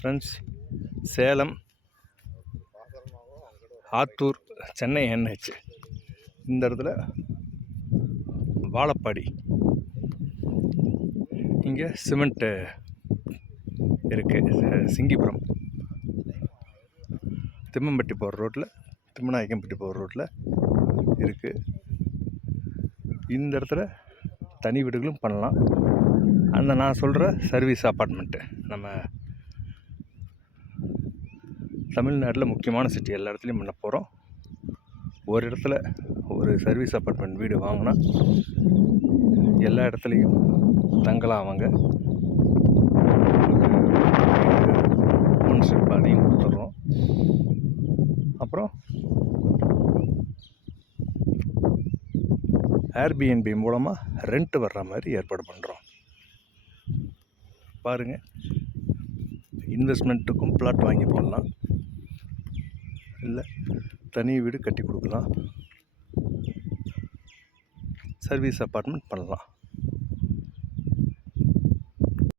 Friends, Salem Attur Chennai NH இந்த இடத்துல வாழப்பாடி, இங்கே சிமெண்ட்டு இருக்குது. சிங்கிபுரம் திம்மம்பட்டி போகிற ரோட்டில், திம்மநாயக்கம்பட்டி போகிற ரோட்டில் இருக்குது. இந்த இடத்துல தனி வீடுகளும் பண்ணலாம். அந்த நான் சொல்கிற சர்வீஸ் அப்பார்ட்மெண்ட்டு நம்ம தமிழ்நாட்டில் முக்கியமான சிட்டி எல்லா இடத்துலையும் பண்ண போகிறோம். ஒரு இடத்துல ஒரு சர்வீஸ் அப்பார்ட்மெண்ட் வீடு வாங்கினா எல்லா இடத்துலையும் தங்கலாம். அவங்க ஓனர்ஷிப் அதையும் கொடுத்துட்றோம். அப்புறம் ஏர்பிஎன்பி மூலமாக ரெண்ட் வர்ற மாதிரி ஏற்பாடு பண்ணுறோம். பாருங்கள், இன்வெஸ்ட்மெண்ட்டுக்கும் பிளாட் வாங்கி போடலாம், இல்லை தனி வீடு கட்டி கொடுக்கலாம், சர்வீஸ் அப்பார்ட்மெண்ட் பண்ணலாம்.